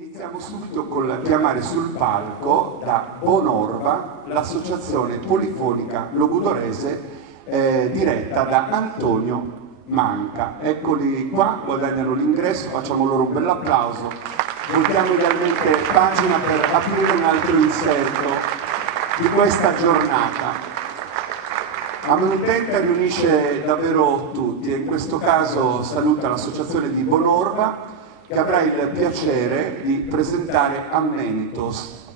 Iniziamo subito con chiamare sul palco da Bonorva l'associazione polifonica logudorese diretta da Antonio Manca. Eccoli qua, guadagnano l'ingresso, facciamo loro un bel applauso. Voltiamo idealmente pagina per aprire un altro inserto di questa giornata. A Manutenka riunisce davvero tutti e in questo caso saluta l'associazione di Bonorva che avrà il piacere di presentare Ammentos.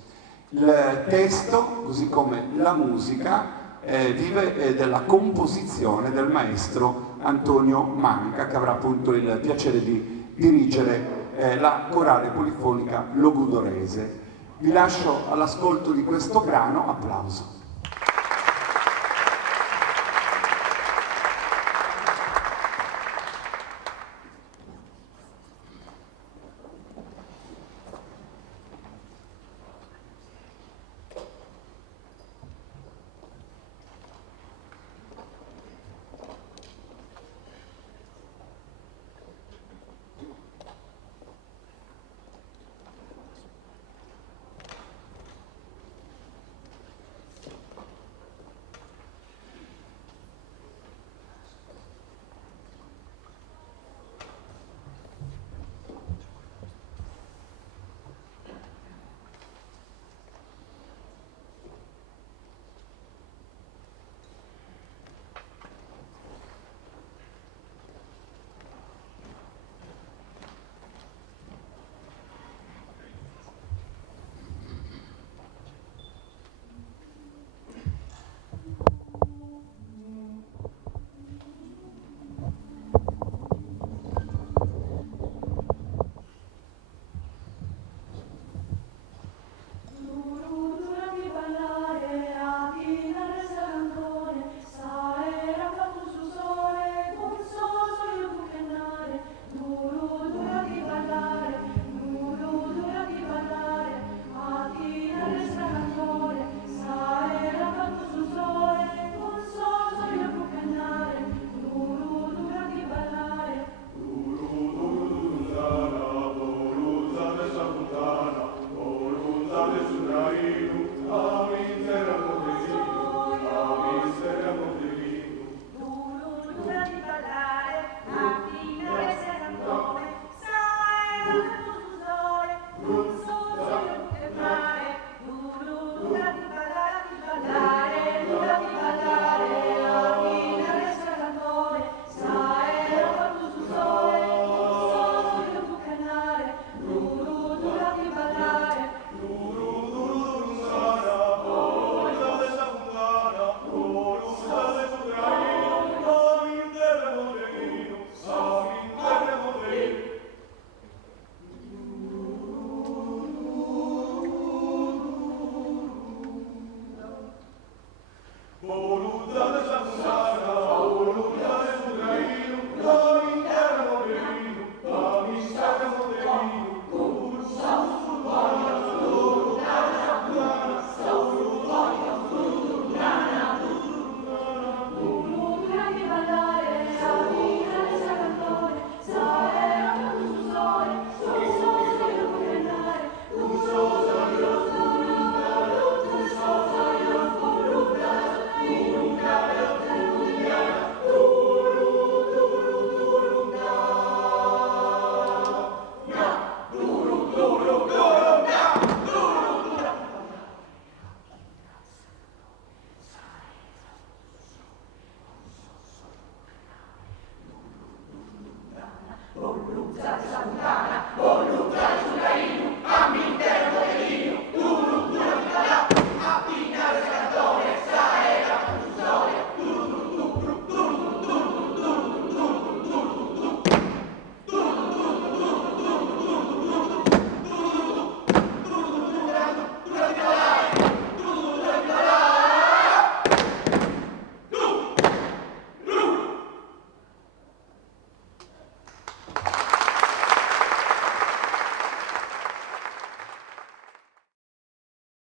Il testo, così come la musica, vive della composizione del maestro Antonio Manca, che avrà appunto il piacere di dirigere la corale polifonica logudorese. Vi lascio all'ascolto di questo brano, applauso.